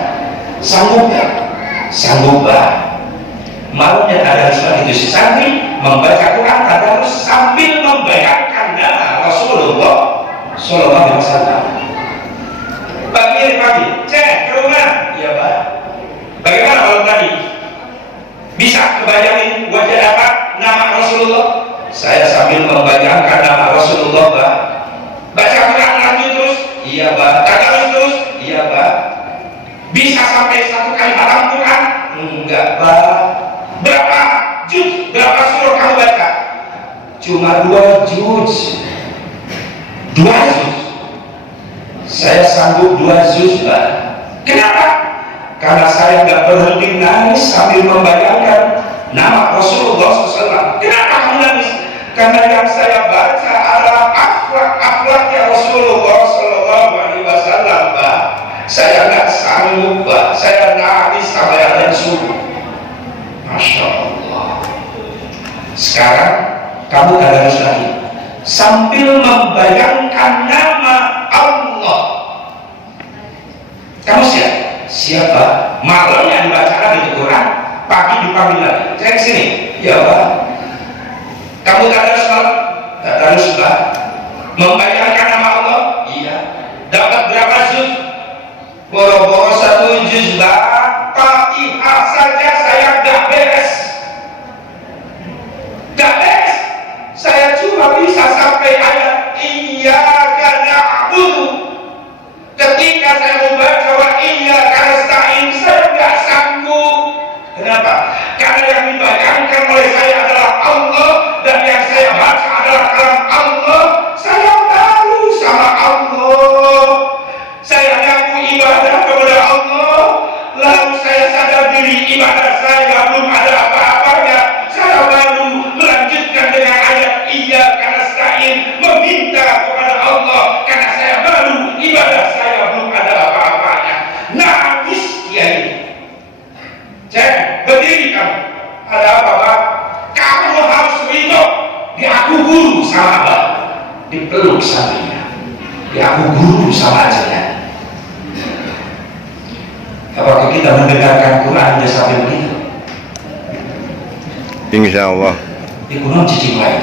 Sanggup gak? Sanggup gak? Maunya tadarus lagi itu si santri membaca Quran tadarus sambil membayangkan nama Rasulullah Sallallahu Alaihi Wasallam. Pagi, cek ke rumah, iya Pak. Bagaimana kalau tadi? Bisa kebayangin wajah apa? Nama Rasulullah? Saya sambil membayangkan nama Rasulullah, Pak. Baca Quran lagi terus? Iya Pak. Tadarus terus? Iya Pak. Bisa sampai 1 kali hatam Quran? Enggak Pak. Berapa juz? Berapa surah kamu baca? Cuma 2 juz. 2 juz. Saya sanggup 2 juz Pak. Kenapa? Karena saya nggak berhenti nangis sambil membayangkan nama Rasulullah SAW. Kenapa kamu nangis? Karena yang saya baca adalah akhlak-akhlaknya Rasulullah SAW, Pak. Saya nggak sanggup, Pak. Saya nangis sampai ada subuh. Masya Allah. Sekarang kamu tadarus lagi sambil membayangkan nama Allah. Kamu siap? Siapa? Malamnya dibacakan di Quran, pagi dipanggil lagi. Cek sini, ya Pak. Kamu tadarus malam? Tadarus Pak. Membayangkan nama Allah? Iya. Dapat berapa juz? Boro-boro 1 juz Pak. Fatihah saja saya gak beres. Gak beres. Saya cuma bisa sampai ayat Iyyaka na'budu. Ketika saya membaca wa iyyaka nasta'in, saya nggak sanggup. Kenapa? Karena yang dibayangkan oleh saya adalah Allah, dan yang saya baca adalah kalam Allah. Saya malu sama Allah. Saya ngaku ibadah kepada Allah, lalu saya sadar diri ibadah saya belum ada apa-apanya. Saya malu melanjutkan dengan ayat Iyyaka nasta'in, meminta kepada Allah, karena saya malu ibadah saya belum ada apa-apanya. Nangis kiai. Cek, berdiri kamu. Ada apa Pak? Kamu harus ridho. Diaku guru sama Abah, dipeluk sampingnya. Diaku guru sama ajarnya. Apakah kita mendengarkan Quran dia sampai begitu? Insya Allah. Di gunung cicing lain.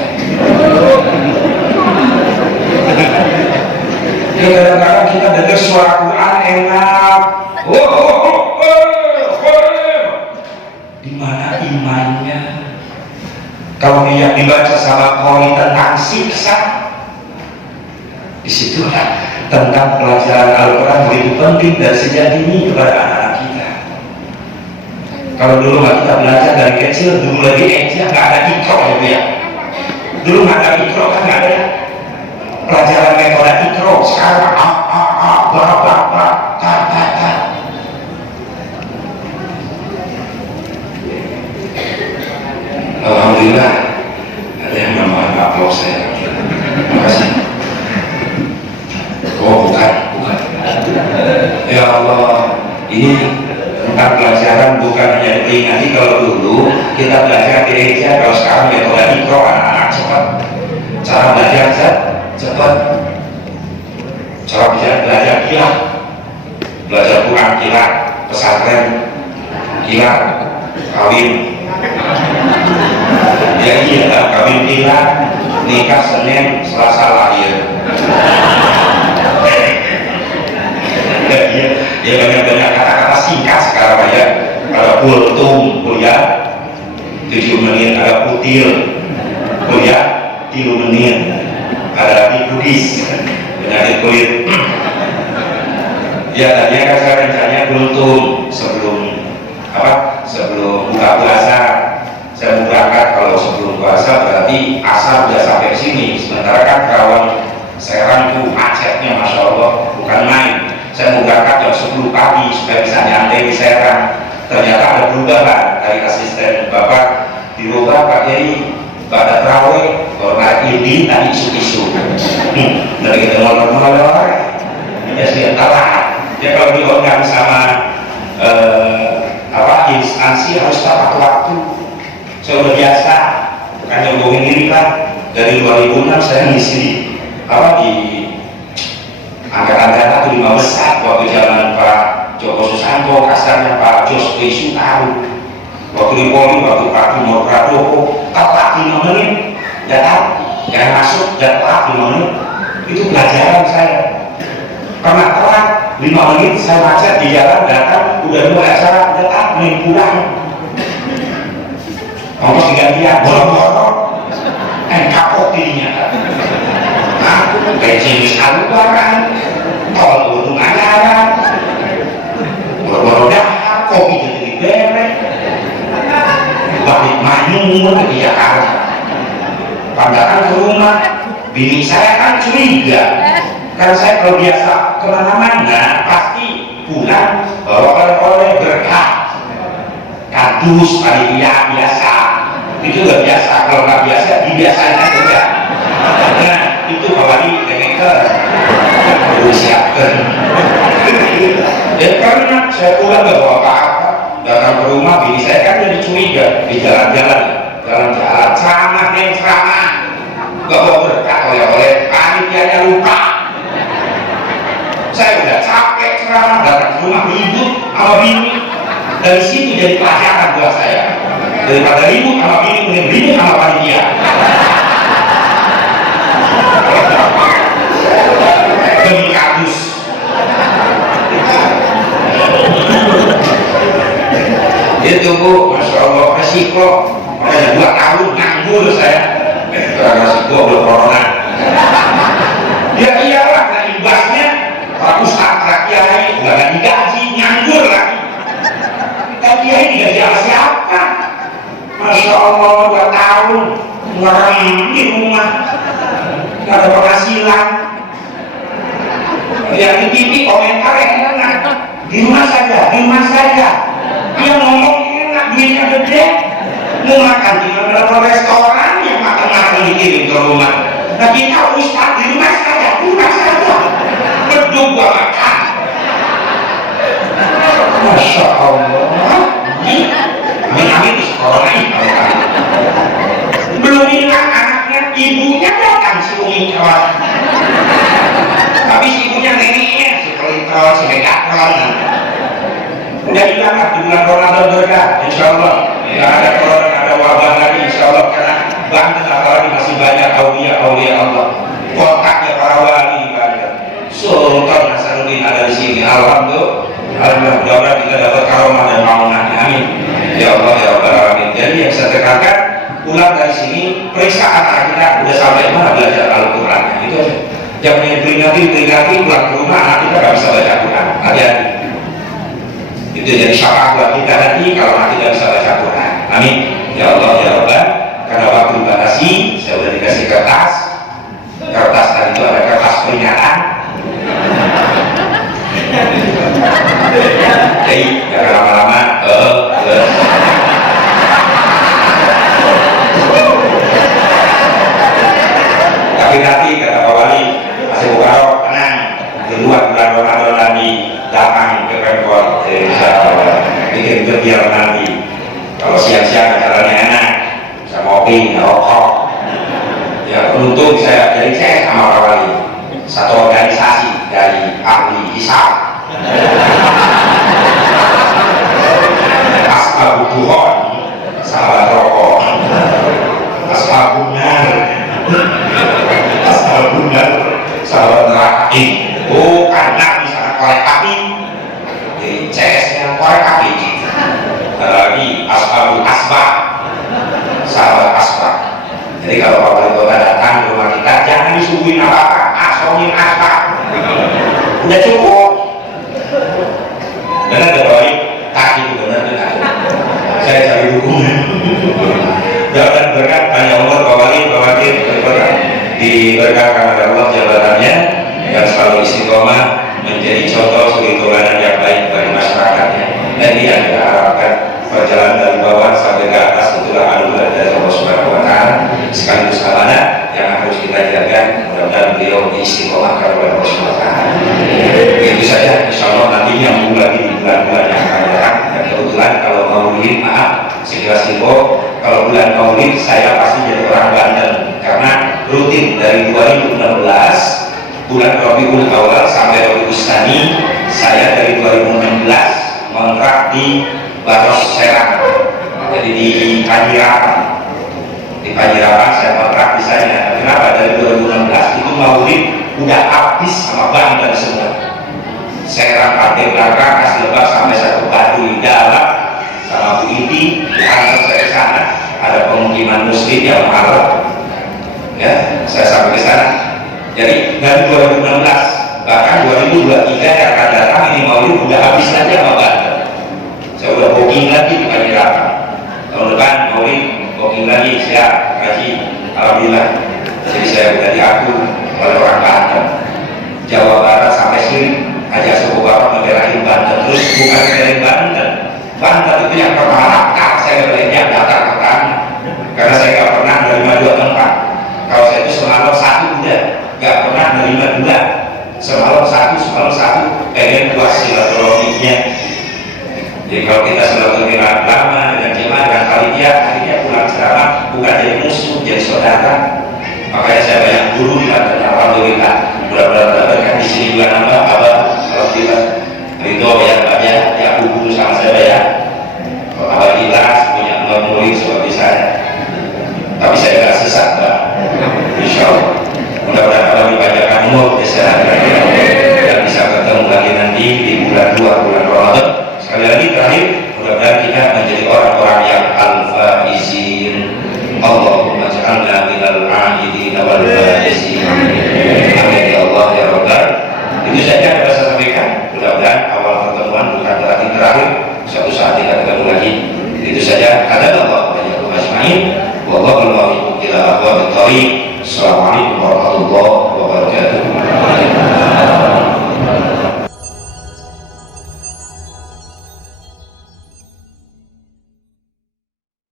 Ya kadang-kadang kita dengar suara Quran enak. Di mana imannya? Kalau yang dibaca sama kori tentang siksa, disitulah tentang pelajaran Al-Quran begitu penting dan sejak dini kepada anak-anak kita. Kalau dulu kita belajar dari kecil, dulu lagi kecil nggak ada ikro ya. Dulu nggak ada ikro kan, nggak ada pelajaran metode ikro. Sekarang kata. Alhamdulillah ada yang namanya aplaus saya. Terima kasih. Oh bukan. Ya Allah, ini tentang pelajaran bukan hanya diperingati. Kalau dulu kita belajar di gereja, kalau sekarang metode mikro, anak-anak cepat. Cara belajar cepat. Cara belajar kilat. Belajar Quran kilat, pesantren kilat, kawin. Ya iya, kawin kilat, nikah Senin, Selasa lahir. Ya banyak-banyak kata-kata singkat sekarang ya. Ada kultum kuliah 7 menit, ada putil kuliah 3 menit, ada dikudis penyakit kulit. Ya tadinya kan saya rencananya kultum sebelum buka puasa. Saya mau berangkat kalau sebelum puasa, berarti asar udah sampai sini. Sementara kan kawan Serang itu macetnya Masya Allah bukan main. Saya mau berangkat jam 10 pagi supaya bisa nyantai di Serang. Ternyata ada perubahan dari asisten Bapak, dirubah Pak Kiai pada terawih kalau naik ini tadi isu-isu dari kita ngomong-ngomong ya sudah telat ya. Kalau diundang sama instansi harus tepat waktu. Saya udah biasa kan ngomongin diri kan dari 2006 saya ngisi di angkatan darat 5 besar waktu zaman Pak Joko Susanto, kasarnya Pak Jos Isu tahu waktu di Polri, waktu Pak Timur Prabowo tepat 5 menit datang, jangan masuk dan telat 5 menit. Itu pelajaran saya. Pernah telat 5 menit saya macet di jalan, datang udah 2 acara datang menit pulang ongkos digantian boro-boro kapok dirinya bensin saluran tol untung anggaran boro-boro dahar kopi jadi berek balik manyung ke Jakarta. Pandangan ke rumah bini saya kan curiga karena saya kalau biasa kemana-mana pasti pulang bawa oleh-oleh berkah kardus panitia biasa. Itu udah biasa, kalau nggak biasa dibiasain aja. Nah itu kembali dengeker perlu siapkan. Karena saya pulang nggak bawa apa-apa, datang ke rumah bini saya kan jadi curiga di jalan-jalan ceramah dan ceramah nggak bawa berkat oleh panitianya lupa. Saya udah capek ceramah, datang ke rumah ribut sama bini. Dari situ jadi pelajaran buat saya. Daripada ribut sama bini, mending ribut sama panitia. Demi kardus. Itu Bu, Masya Allah, resiko. Makanya 2 tahun nganggur saya. Karena resiko belum corona. Ya iyalah, nah imbasnya Pak Ustadz, Pak Kiai, nggak digaji, nganggur lagi. Pak Kiai digaji sama siapa? Masya Allah 2 tahun ngerem di rumah nggak ada penghasilan. Yang di TV komentar enak, di rumah saja dia ngomong enak, duitnya gede, mau makan di mana restoran yang makan dikirim ke rumah. Nah kita Ustadz di rumah saja berdua makan. Masya Allah, amin corona ini belum hilang anaknya, ibunya datang si Umi kawan, tapi si ibunya neneknya si Pelitol, si Megatron udah hilang lah di bulan Ramadan berkah, insya Allah nggak ada corona, nggak ada wabah lagi insya Allah, karena Banten apalagi masih banyak aulia Allah, kontaknya para wali banyak. Sultan Hasanuddin ada di sini, alhamdulillah, mudah-mudahan kita dapat karomah dan maunahnya, amin ya Allah ya Rabbal alamin. Jadi yang saya tekankan, pulang dari sini periksa anak kita udah sampai mana belajar Al-Quran, itu aja. Jangan peringati pulang ke rumah anak kita nggak bisa baca Quran, hati-hati. Itu jadi syarat buat kita nanti kalau anak kita bisa baca Quran, amin ya Allah ya Rabbal. Karena waktu dibatasi, saya udah dikasih kertas tadi itu ada kertas peringatan. Jadi jangan lama-lama tapi nanti kata Pak Wali masih buka tenang, di luar bulan Ramadan nanti datang ke Pemkot, bikin biar nanti kalau siang-siang acaranya enak, bisa ngopi, ngerokok. Ya beruntung saya jadi sama Pak Wali, satu organisasi dari ahli hisab, Ashabul Duhon, sahabat rokok, Ashabul Nar, sahabat neraka. Bukan nabi sangat korek api, jadi CS-nya korek api. Lagi Ashabul Asbab, sahabat asbab. Jadi kalau Pak Wali Kota datang ke rumah kita, jangan disuguhin apa-apa, asongin asbab, udah cukup. Benar gak Pak Wali? Tadi itu benar. Saya cari dukungan. Jabatan berkat banyak umur Pak Wali, Pak Wakil, diberkatkan oleh Allah jabatannya yang selalu istiqomah menjadi contoh suri tauladan yang baik bagi masyarakatnya. Dan ini yang kita harapkan, perjalanan dari bawah sampai ke atas itulah anugerah dari Allah Subhanahu wa Ta'ala. sekaligus amanah yang harus kita jaga. Mudah-mudahan beliau istiqomahkan oleh Allah Subhanahu wa Ta'ala. Begitu saja, insya Allah nanti nyambung lagi di bulan-bulan yang akan datang. Dan kebetulan kalau Maulid, maaf sekilas info, kalau bulan Maulid saya pasti jadi orang Banten karena rutin dari 2016 bulan Rabiul Awal sampai Rabiul Tsani saya dari 2016 ngontrak di Baros Serang, jadi di Panjirapan saya kontrak di sana. Kenapa? Dari 2016 itu Maulid udah habis sama Banten semua. Serang, Partai Belakang, Kasih Lebak sampai satu Baduy Dalam sama Bu Iti diantar saya ke sana. Ada pemukiman Muslim yang mahal, ya saya sampai ke sana. Jadi dari 2016 bahkan 2023 yang akan datang ini Maulid udah habis saja sama Banten. Saya udah booking lagi di Panjirapan. Tahun depan Maulid booking lagi, siap haji, alhamdulillah. Jadi saya udah diatur oleh orang Banten, Jawa Barat sampai sini. Aja suku bapak membelain Banten, terus bukan membelain Banten. Banten itu yang pertama saya belainnya datang ke tanah, karena saya nggak pernah menerima dua tempat. Kalau saya itu semalam satu udah, nggak pernah menerima dua. Semalam satu, pengen puas silaturahminya. Jadi kalau kita silaturahmi lama dengan jemaah dengan panitia pulang ceramah bukan jadi musuh, jadi saudara. Makanya saya banyak guru di Banten, alhamdulillah. Mudah-mudahan kan di sini juga nambah abah, alhamdulillah. Itu banyak ya guru sama saya ya. Abah jelas punya murid seperti saya. Tapi saya nggak sesat, Pak. Insya Allah. Mudah-mudahan Allah dipanjangkan umur, kesehatan